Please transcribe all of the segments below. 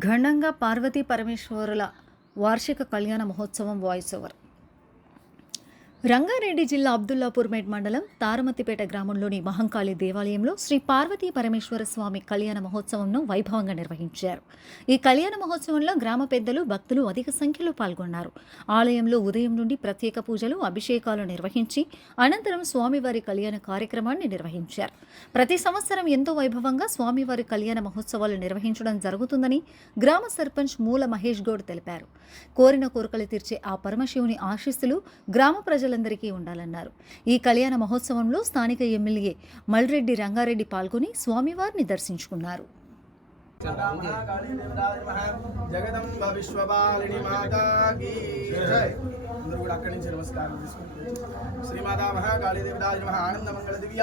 ఘనంగా పార్వతీ పరమేశ్వరుల వార్షిక కళ్యాణ మహోత్సవం వాయిస్ ఓవర్ రంగారెడ్డి జిల్లా అబ్దుల్లాపూర్ మేడ్ మండలం తారమతిపేట గ్రామంలోని మహంకాళి దేవాలయంలో శ్రీ పార్వతీ పరమేశ్వర స్వామి కళ్యాణ మహోత్సవంను వైభవంగా నిర్వహించారు. ఈ కళ్యాణ మహోత్సవంలో గ్రామ పెద్దలు భక్తులు అధిక సంఖ్యలో పాల్గొన్నారు. ఆలయంలో ఉదయం నుండి ప్రత్యేక పూజలు అభిషేకాలు నిర్వహించి అనంతరం స్వామివారి కళ్యాణ కార్యక్రమాన్ని నిర్వహించారు. ప్రతి సంవత్సరం ఎంతో వైభవంగా స్వామివారి కళ్యాణ మహోత్సవాలు నిర్వహించడం జరుగుతుందని గ్రామ సర్పంచ్ మూల మహేష్ గౌడ్ తెలిపారు. కోరిన కోరికలు తీర్చే ఆ పరమశివుని ఆశీస్సులు గ్రామ ప్రజలందరికీ ఉండాలన్నారు. ఈ కళ్యాణ మహోత్సవంలో స్థానిక ఎమ్మెల్యే మల్రెడ్డి రంగారెడ్డి పాల్గొని స్వామివారిని దర్శించుకున్నారు. జగదంబ విశ్వపాలిని మాతాకి అందరూ కూడా అక్కడి నుంచి నమస్కారం తీసుకుంటారు శ్రీమాతా ఆనంద మంగళ దివ్య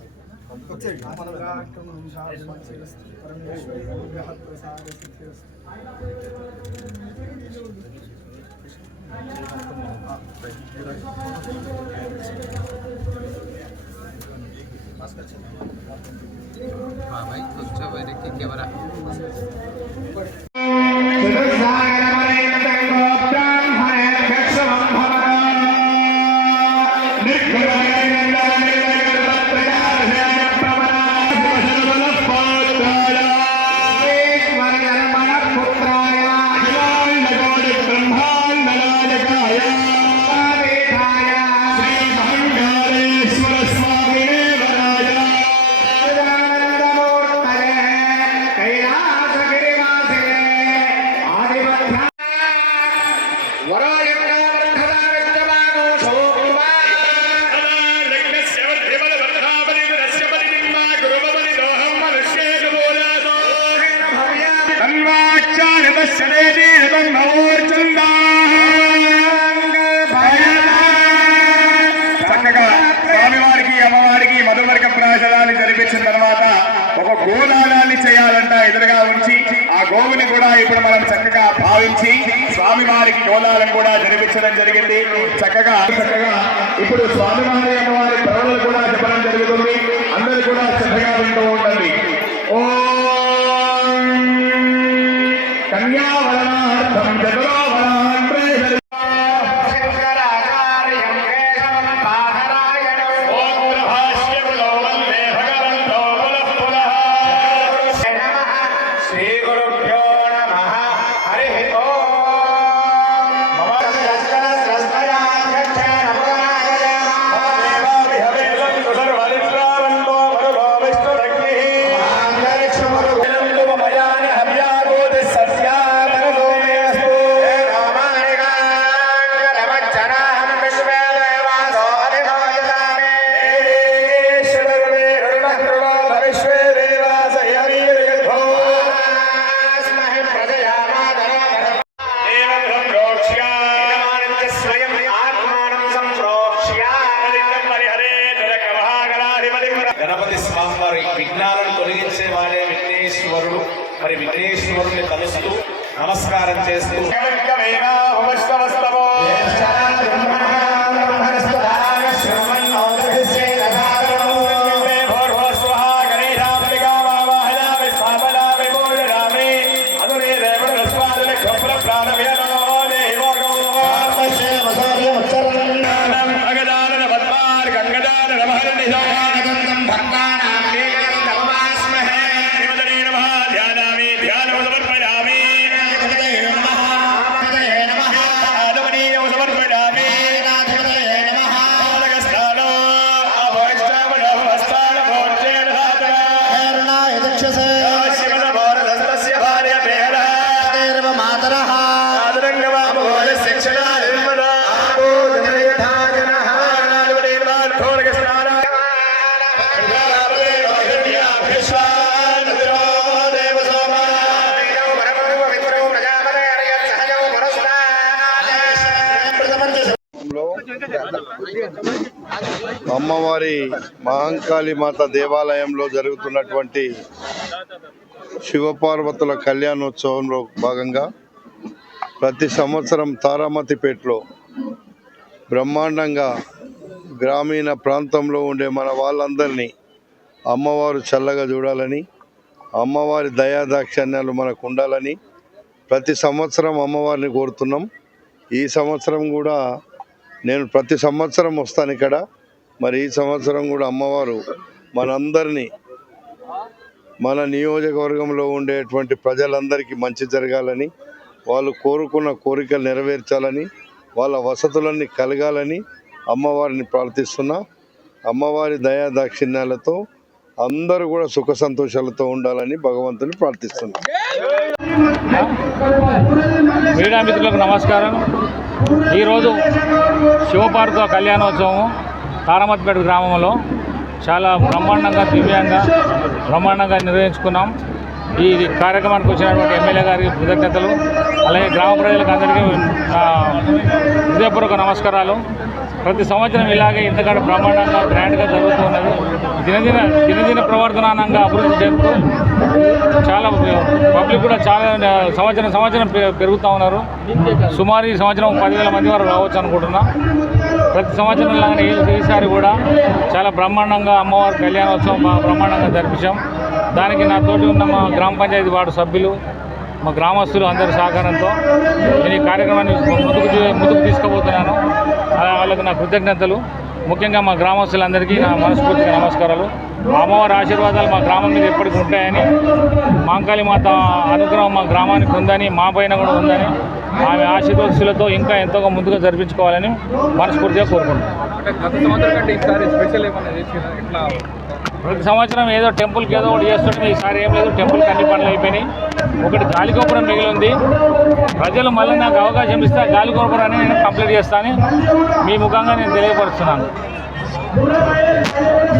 हाँ भाई तुझच्या वैरे की केवरा చక్కగా స్వామివారికి అమ్మవారికి మధువర్గ ప్రాశనాన్ని జరిపించిన తర్వాత ఒక గోదానాన్ని చేయాలంట ఎదురుగా ఉంచి ఆ గోవుని కూడా ఇప్పుడు మనం చక్కగా భావించి స్వామివారికి గోదాలను కూడా జరిపించడం జరిగింది. చక్కగా చక్కగా ఇప్పుడు స్వామివారి అమ్మవారి ప్రవణలు కూడా చెప్పడం జరుగుతుంది. కన్యావరణార్థం జగరోవరాన్ గణపతి స్వామి వారి విఘ్నాలను తొలగించే వాడే విఘ్నేశ్వరుడు మరి విఘ్నేశ్వరుని తలుస్తూ నమస్కారం చేస్తూ bangga అమ్మవారి మహంకాళి మాత దేవాలయంలో జరుగుతున్నటువంటి శివపార్వతుల కళ్యాణోత్సవంలో భాగంగా ప్రతి సంవత్సరం తారామతిపేటలో బ్రహ్మాండంగా గ్రామీణ ప్రాంతంలో ఉండే మన వాళ్ళందరినీ అమ్మవారు చల్లగా చూడాలని అమ్మవారి దయాదాక్షణ్యాలు మనకు ఉండాలని ప్రతి సంవత్సరం అమ్మవారిని కోరుతున్నాం. ఈ సంవత్సరం కూడా నేను ప్రతి సంవత్సరం వస్తాను ఇక్కడ. మరి ఈ సంవత్సరం కూడా అమ్మవారు మనందరినీ మన నియోజకవర్గంలో ఉండేటువంటి ప్రజలందరికీ మంచి జరగాలని వాళ్ళు కోరుకున్న కోరికలు నెరవేర్చాలని వాళ్ళ వసతులన్నీ కలగాలని అమ్మవారిని ప్రార్థిస్తున్నా. అమ్మవారి దయా దాక్షిణ్యాలతో అందరూ కూడా సుఖ సంతోషాలతో ఉండాలని భగవంతుని ప్రార్థిస్తున్నా. మీడియా మిత్రులకు నమస్కారం. ఈరోజు శివపార్వత కళ్యాణోత్సవం తారమతిపేట గ్రామంలో చాలా బ్రహ్మాండంగా దివ్యంగా బ్రహ్మాండంగా నిర్వహించుకున్నాం. ఈ కార్యక్రమానికి వచ్చినటువంటి ఎమ్మెల్యే గారికి కృతజ్ఞతలు. అలాగే గ్రామ ప్రజలకు అందరికీ హృదయపూర్వక నమస్కారాలు. ప్రతి సంవత్సరం ఇలాగే ఇంతకంటే బ్రహ్మాండంగా గ్రాండ్గా జరుగుతూ ఉన్నది. దినదిన దినదిన ప్రవర్తనానంగా అభివృద్ధి చెందుతూ చాలా పబ్లిక్ కూడా చాలా సంవత్సరం సంవత్సరం పె- పెరుగుతూ ఉన్నారు. సుమారు ఈ సంవత్సరం పదివేల మంది వరకు రావచ్చు అనుకుంటున్నా. ప్రతి సంవత్సరం లాగానే ఈసారి కూడా చాలా బ్రహ్మాండంగా అమ్మవారి కళ్యాణోత్సవం బ్రహ్మాండంగా జరిపించాం. దానికి నా తోటి ఉన్న మా గ్రామ పంచాయతీ వార్డు సభ్యులు మా గ్రామస్తులు అందరి సహకారంతో నేను ఈ కార్యక్రమాన్ని ముందుకు ముందుకు తీసుకుపోతున్నాను. వాళ్ళకు నా కృతజ్ఞతలు. ముఖ్యంగా మా గ్రామస్తులందరికీ నా మనస్ఫూర్తిగా నమస్కారాలు. మా అమ్మవారి ఆశీర్వాదాలు మా గ్రామం మీద ఎప్పటికీ ఉంటాయని మాంకాళి మాత అనుగ్రహం మా గ్రామానికి ఉందని మా పైన కూడా ఉందని ఆమె ఆశీర్వాదాలతో ఇంకా ఎంతో ముందుగా జరిపించుకోవాలని మనస్ఫూర్తిగా కోరుకుంటున్నాను. ప్రతి సంవత్సరం ఏదో టెంపుల్కి ఏదో ఒకటి చేస్తుంటే ఈసారి ఏం లేదు టెంపుల్కి అన్ని పనులు అయిపోయినాయి. ఒకటి గాలిగోపురం మిగిలి ఉంది ప్రజలు మళ్ళీ నాకు అవకాశం ఇస్తే గాలిగోపురాన్ని నేను కంప్లీట్ చేస్తానని మీ ముఖంగా నేను తెలియపరుస్తున్నాను.